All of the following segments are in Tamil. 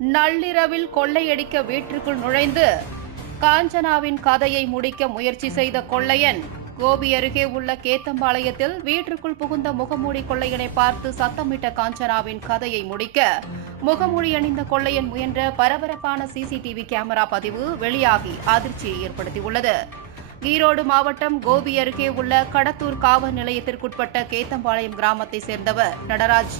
நள்ளிரவில் கொள்ளையடிக்க வீட்டிற்குள் நுழைந்து காஞ்சனாவின் கதையை முடிக்க முயற்சி செய்த கொள்ளையன் கோபி அருகே உள்ள கேத்தம்பாளையத்தில் வீட்டிற்குள் புகுந்த முகமூடி கொள்ளையனை பார்த்து சத்தமிட்ட காஞ்சனாவின் கதையை முடிக்க முகமூடி அணிந்த கொள்ளையன் முயன்ற பரபரப்பான சிசிடிவி கேமரா பதிவு வெளியாகி அதிர்ச்சியை ஏற்படுத்தியுள்ளது. ஈரோடு மாவட்டம் கோபி அருகே உள்ள கடத்தூர் காவல் நிலையத்திற்குட்பட்ட கேத்தம்பாளையம் கிராமத்தை சேர்ந்தவர் நடராஜ்.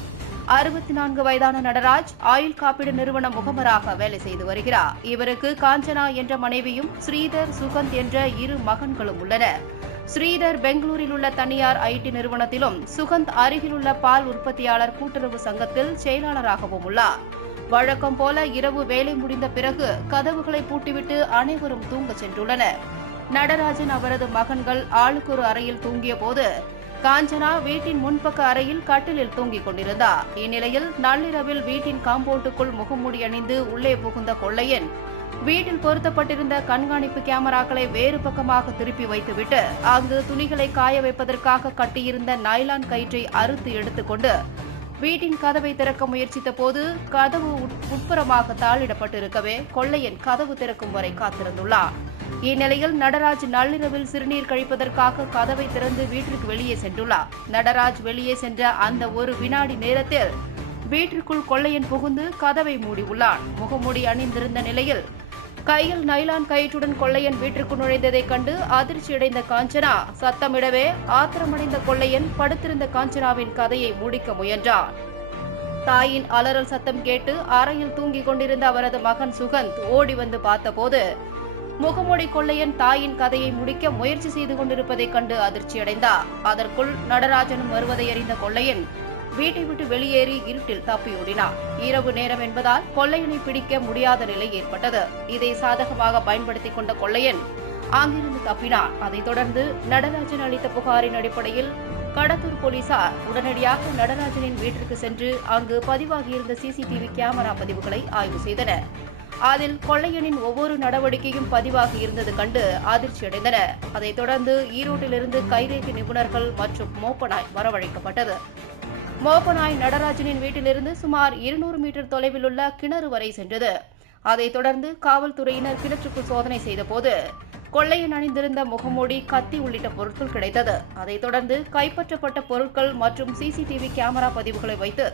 அறுபத்தி நான்கு வயதான நடராஜ் ஆயுள் காப்பீடு நிறுவன முகமராக வேலை செய்து வருகிறார். இவருக்கு காஞ்சனா என்ற மனைவியும் ஸ்ரீதர் சுகந்த் என்ற இரு மகன்களும் உள்ளனர். ஸ்ரீதர் பெங்களூரில் உள்ள தனியார் ஐடி நிறுவனத்திலும் சுகந்த் அருகிலுள்ள பால் உற்பத்தியாளர் கூட்டுறவு சங்கத்தில் செயலாளராகவும் உள்ளார். வழக்கம் போல இரவு வேலை முடிந்த பிறகு கதவுகளை பூட்டிவிட்டு அனைவரும் தூங்கச் சென்றுள்ளனர். நடராஜன் அவரது மகன்கள் ஆளுக்கொரு அறையில் தூங்கிய போது காஞ்சனா வீட்டின் முன்பக்க அறையில் கட்டிலில் தூங்கிக் கொண்டிருந்தார். இந்நிலையில் நள்ளிரவில் வீட்டின் காம்பவுண்டுக்குள் முகமூடி அணிந்து உள்ளே புகுந்த கொள்ளையன் வீட்டில் பொருத்தப்பட்டிருந்த கண்காணிப்பு கேமராக்களை வேறு பக்கமாக திருப்பி வைத்துவிட்டு அங்கு துணிகளை காய வைப்பதற்காக கட்டியிருந்த நைலான் கயிற்றை அறுத்து எடுத்துக்கொண்டு வீட்டின் கதவை திறக்க முயற்சித்த போது கதவு உட்- உட்புறமாக தாளிடப்பட்டிருக்கவே கொள்ளையன் கதவு திறக்கும் வரை காத்திருந்துள்ளார். இந்நிலையில் நடராஜ் நள்ளிரவில் சிறுநீர் கழிப்பதற்காக கதவை திறந்து வீட்டிற்கு வெளியே சென்றுள்ளார். நடராஜ் வெளியே சென்ற அந்த ஒரு வினாடி நேரத்தில் வீட்டிற்குள் கொள்ளையன் புகுந்து கதவை மூடியுள்ளான் முகமூடி அணிந்திருந்த நிலையில் கையில் நைலான் கயிற்றுடன் கொள்ளையன் வீட்டிற்கு நுழைந்ததைக் கண்டு அதிர்ச்சியடைந்த காஞ்சனா. சத்தமிடவே ஆத்திரமடைந்த கொள்ளையன் படுத்திருந்த காஞ்சனாவின் கதையை முடிக்க முயன்றான் தாயின் அலறல் சத்தம் கேட்டு அறையில் தூங்கிக் கொண்டிருந்த அவரது மகன் சுகந்த் ஓடி வந்து பார்த்தபோது முகமூடி கொள்ளையன் தாயின் கதையை முடிக்க முயற்சி செய்து கொண்டிருப்பதைக் கண்டு அதிர்ச்சியடைந்தார். அதற்குள் நடராஜனும் வருவதை அறிந்த கொள்ளையன் வீட்டை விட்டு வெளியேறி இருட்டில் தப்பியோடினார். இரவு நேரம் என்பதால் கொள்ளையனை பிடிக்க முடியாத நிலை ஏற்பட்டது. இதை சாதகமாக பயன்படுத்திக் கொண்ட கொள்ளையன் அங்கிருந்து தப்பினார். அதைத் தொடர்ந்து நடராஜன் அளித்த புகாரின் அடிப்படையில் கடத்தூர் போலீசார் உடனடியாக நடராஜனின் வீட்டிற்கு சென்று அங்கு பதிவாகியிருந்த சிசிடிவி கேமரா பதிவுகளை ஆய்வு செய்தனர். அதில் கொள்ளையனின் ஒவ்வொரு நடவடிக்கையும் பதிவாகி இருந்தது கண்டு அதிர்ச்சியடைந்தனர் அதைத் தொடர்ந்து ஈரோட்டிலிருந்து கைரேகை நிபுணர்கள் மற்றும் மோப்பனாய் வரவழைக்கப்பட்டது. மோகனாய் நடராஜனின் வீட்டிலிருந்து சுமார் இருநூறு மீட்டர் தொலைவில் உள்ள கிணறு வரை சென்றது. அதைத் தொடர்ந்து காவல்துறையினர் கிணற்றுக்குள் சோதனை செய்தபோது கொள்ளையன் அணிந்திருந்த முகமூடி கத்தி உள்ளிட்ட பொருட்கள் கிடைத்தது. அதைத் தொடர்ந்து கைப்பற்றப்பட்ட பொருட்கள் மற்றும் சிசிடிவி கேமரா பதிவுகளை வைத்து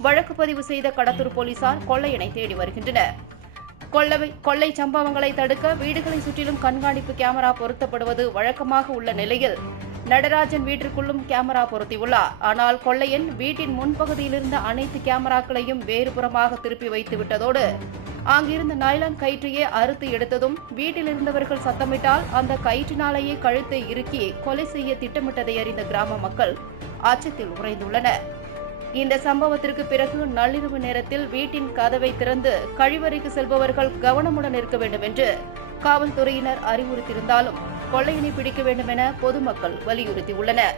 வழக்கு பதிவு செய்த கடத்தூர் போலீசார் கொள்ளையனை தேடி வருகின்றனர். கொள்ளவை கொள்ளை சம்பவங்களை தடுக்க வீடுகளை சுற்றிலும் கண்காணிப்பு கேமரா பொருத்தப்படுவது வழக்கமாக உள்ள நிலையில் நடராஜன் வீட்டிற்குள்ளும் கேமரா பொருத்தியுள்ளார். ஆனால் கொள்ளையன் வீட்டின் முன்பகுதியில் இருந்த அனைத்து கேமராக்களையும் வேறுபுறமாக திருப்பி வைத்து விட்டதோடு அங்கிருந்த நைலான் கயிற்றையே அறுத்து எடுத்ததும் வீட்டில் இருந்தவர்கள் சத்தமிட்டால் அந்த கயிற்றினாலேயே கழுத்தை இறுக்கி கொலை செய்ய திட்டமிட்டதை அறிந்த கிராம மக்கள் அச்சத்தில் உறைந்துள்ளனர். இந்த சம்பவத்திற்கு பிறகு நள்ளிரவு நேரத்தில் வீட்டின் கதவை திறந்து கழிவறைக்கு செல்பவர்கள் கவனமுடன் இருக்க வேண்டும் என்று காவல்துறையினர் அறிவுறுத்தியிருந்தாலும் கொள்ளையினை பிடிக்க வேண்டும் என பொதுமக்கள் வலியுறுத்தியுள்ளனர்